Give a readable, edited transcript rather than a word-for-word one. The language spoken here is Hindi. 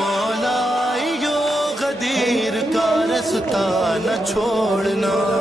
मौला यो गदीर का रास्ता न छोड़ना।